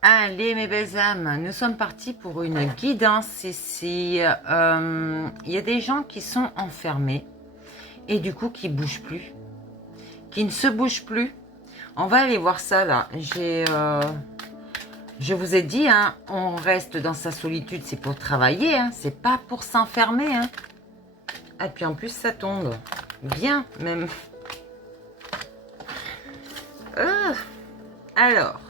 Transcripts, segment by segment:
Allez mes belles âmes, nous sommes partis pour une guidance ici. Il y a des gens qui sont enfermés et du coup qui bougent plus, qui ne se bougent plus. On va aller voir ça là. Je vous ai dit, hein, on reste dans sa solitude, c'est pour travailler, hein, c'est pas pour s'enfermer. Hein. Et puis en plus ça tombe bien même. Alors.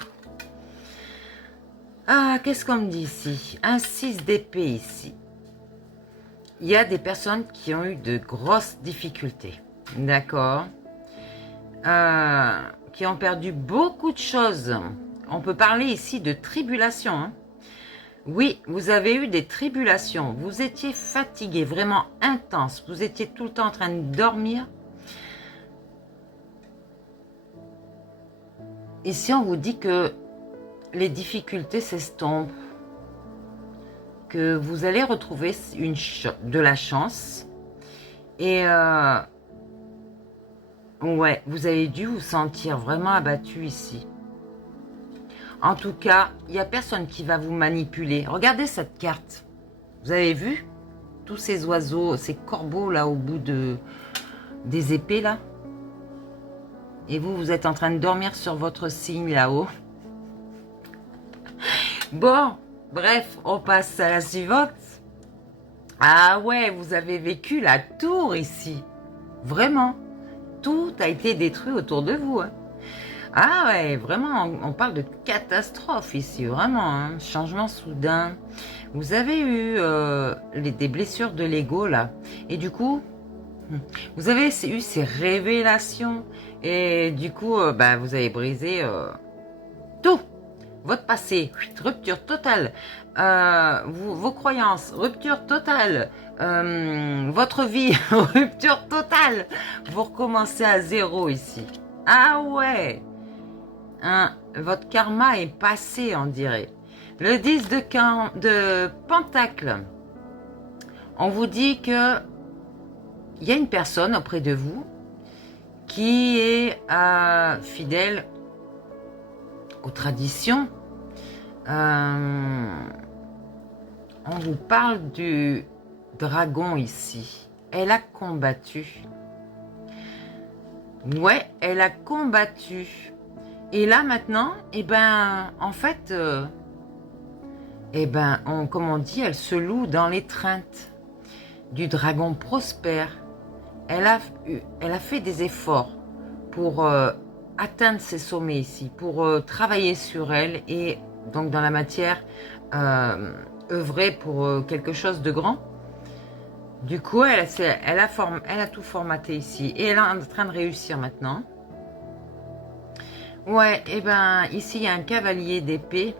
Ah, qu'est-ce qu'on me dit ici? Un 6 d'épée ici. Il y a des personnes qui ont eu de grosses difficultés. D'accord. Qui ont perdu beaucoup de choses. On peut parler ici de tribulations. Hein. Oui, vous avez eu des tribulations. Vous étiez fatigué, vraiment intense. Vous étiez tout le temps en train de dormir. Ici, on vous dit que les difficultés s'estompent, que vous allez retrouver de la chance et ouais, vous avez dû vous sentir vraiment abattu ici. En tout cas, il n'y a personne qui va vous manipuler. Regardez cette carte. Vous avez vu tous ces oiseaux, ces corbeaux là au bout des épées là? Et vous, vous êtes en train de dormir sur votre signe là-haut. Bon, bref, on passe à la suivante. Ah ouais, vous avez vécu la tour ici. Vraiment. Tout a été détruit autour de vous. Hein. Ah ouais, vraiment, on parle de catastrophe ici, vraiment. Hein. Changement soudain. Vous avez eu des blessures de l'ego là. Et du coup, vous avez eu ces révélations. Et du coup, vous avez brisé tout. Votre passé, rupture totale. Vos croyances, rupture totale. Votre vie, rupture totale. Vous recommencez à zéro ici. Ah ouais. Hein, votre karma est passé, on dirait. Le 10 de Pentacle. On vous dit que il y a une personne auprès de vous qui est fidèle aux traditions. On vous parle du dragon ici. Elle a combattu. Ouais, elle a combattu. Et là maintenant, en fait, comme on dit, elle se loue dans l'étreinte du dragon prospère. Elle a fait des efforts pour atteindre ses sommets ici, pour travailler sur elle et donc dans la matière, œuvrer pour quelque chose de grand. Du coup, elle a tout formaté ici et elle est en train de réussir maintenant. Ouais, ici il y a un cavalier d'épée.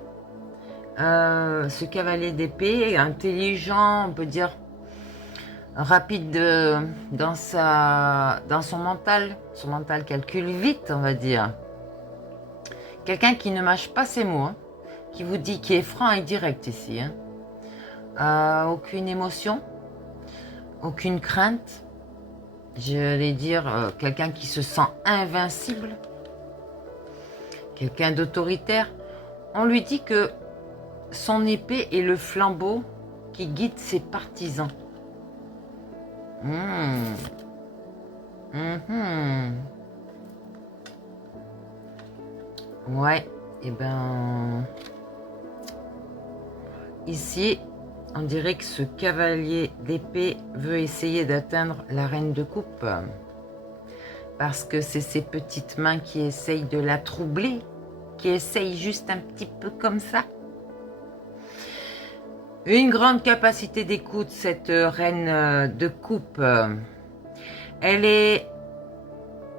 Ce cavalier d'épée est intelligent, on peut dire rapide dans son mental. Son mental calcule vite, on va dire. Quelqu'un qui ne mâche pas ses mots, hein, qui vous dit, qui est franc et direct ici. Hein. Aucune émotion, aucune crainte. J'allais dire quelqu'un qui se sent invincible. Quelqu'un d'autoritaire. On lui dit que son épée est le flambeau qui guide ses partisans. Ouais, ici, on dirait que ce cavalier d'épée veut essayer d'atteindre la reine de coupe. Parce que c'est ses petites mains qui essayent de la troubler, qui essayent juste un petit peu comme ça. Une grande capacité d'écoute, cette reine de coupe. Elle est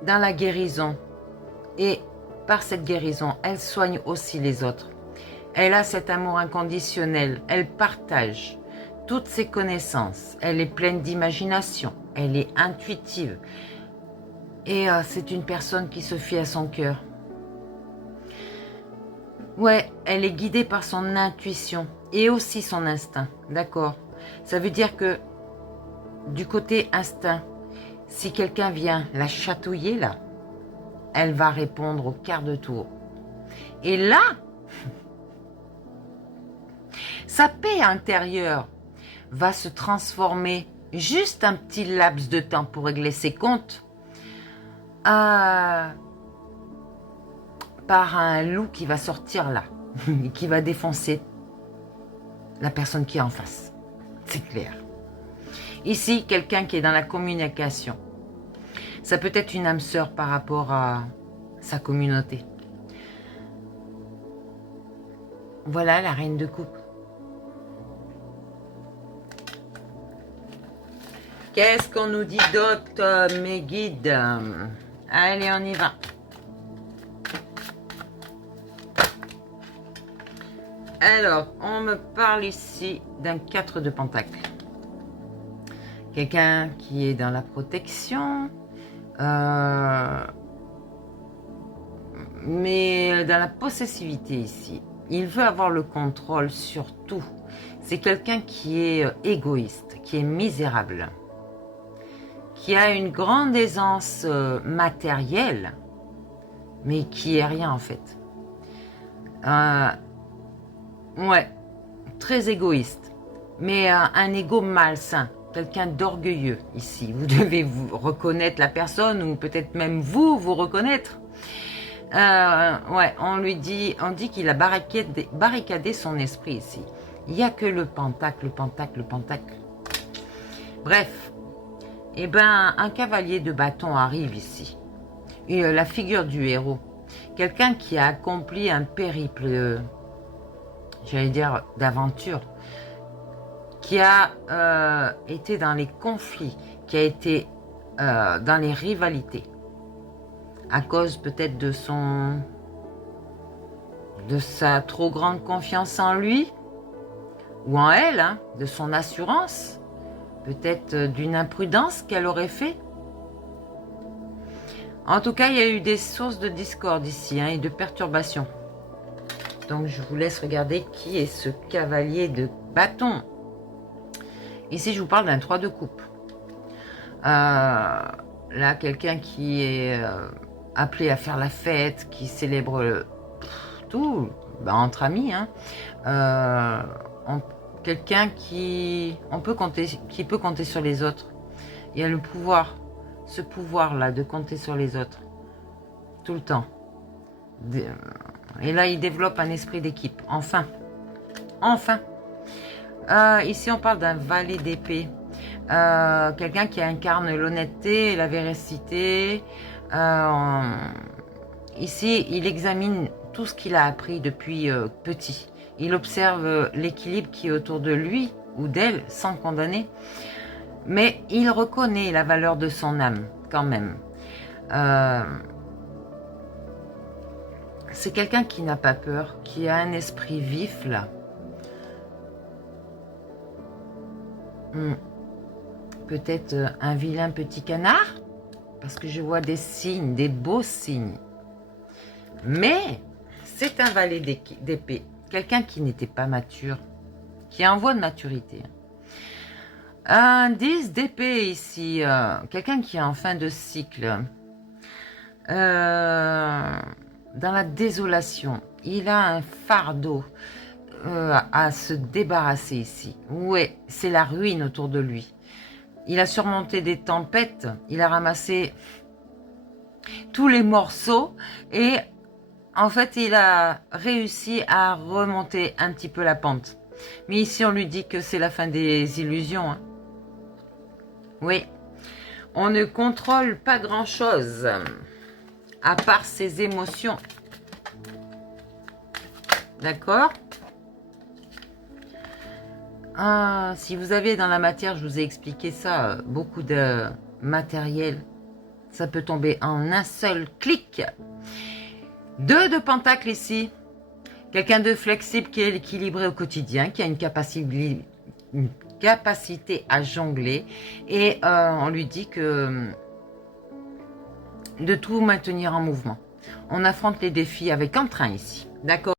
dans la guérison. Et par cette guérison, elle soigne aussi les autres. Elle a cet amour inconditionnel. Elle partage toutes ses connaissances. Elle est pleine d'imagination. Elle est intuitive. Et c'est une personne qui se fie à son cœur. Ouais, elle est guidée par son intuition et aussi son instinct, d'accord? Ça veut dire que du côté instinct, si quelqu'un vient la chatouiller là, elle va répondre au quart de tour. Et là, Sa paix intérieure va se transformer juste un petit laps de temps pour régler ses comptes par un loup qui va sortir là et qui va défoncer la personne qui est en face. C'est clair. Ici, quelqu'un qui est dans la communication. Ça peut être une âme sœur par rapport à sa communauté. Voilà la reine de coupe. Qu'est-ce qu'on nous dit d'autre, mes guides? Allez, on y va. Alors, on me parle ici d'un 4 de pentacle. Quelqu'un qui est dans la protection, mais dans la possessivité ici. Il veut avoir le contrôle sur tout. C'est quelqu'un qui est égoïste, qui est misérable, qui a une grande aisance matérielle, mais qui est rien en fait. Ouais, très égoïste, mais un ego malsain, quelqu'un d'orgueilleux ici. Vous devez vous reconnaître la personne ou peut-être même vous reconnaître. Ouais, on dit qu'il a barricadé son esprit ici. Il n'y a que le pentacle, le pentacle, le pentacle. Bref, eh ben, un cavalier de bâton arrive ici. Et, la figure du héros. Quelqu'un qui a accompli un périple, j'allais dire, d'aventure. Qui a été dans les conflits, qui a été dans les rivalités. À cause peut-être de sa trop grande confiance en lui, ou en elle, hein, de son assurance, peut-être d'une imprudence qu'elle aurait fait. En tout cas, il y a eu des sources de discorde ici, hein, et de perturbation. Donc, je vous laisse regarder qui est ce cavalier de bâton. Ici, je vous parle d'un 3 de coupe. Là, quelqu'un qui est appelé à faire la fête, qui célèbre tout, entre amis, hein. Quelqu'un qui peut compter sur les autres. Il y a le pouvoir, ce pouvoir-là de compter sur les autres, tout le temps. Et là, il développe un esprit d'équipe. Enfin. Ici, on parle d'un valet d'épée. Quelqu'un qui incarne l'honnêteté et la véracité. Ici, il examine tout ce qu'il a appris depuis petit. Il observe l'équilibre qui est autour de lui ou d'elle, sans condamner. Mais il reconnaît la valeur de son âme, quand même. C'est quelqu'un qui n'a pas peur, qui a un esprit vif, là. Peut-être un vilain petit canard, parce que je vois des signes, des beaux signes. Mais c'est un valet d'épée, quelqu'un qui n'était pas mature, qui est en voie de maturité. Un 10 d'épée ici, quelqu'un qui est en fin de cycle, dans la désolation. Il a un fardeau à se débarrasser ici. Ouais, c'est la ruine autour de lui. Il a surmonté des tempêtes, il a ramassé tous les morceaux et en fait, il a réussi à remonter un petit peu la pente. Mais ici, on lui dit que c'est la fin des illusions. Hein. Oui, on ne contrôle pas grand-chose à part ses émotions. D'accord ? Si vous avez dans la matière, je vous ai expliqué ça, beaucoup de matériel, ça peut tomber en un seul clic. 2 de pentacle ici. Quelqu'un de flexible qui est équilibré au quotidien, qui a une capacité à jongler. Et on lui dit que de tout maintenir en mouvement. On affronte les défis avec entrain ici. D'accord ?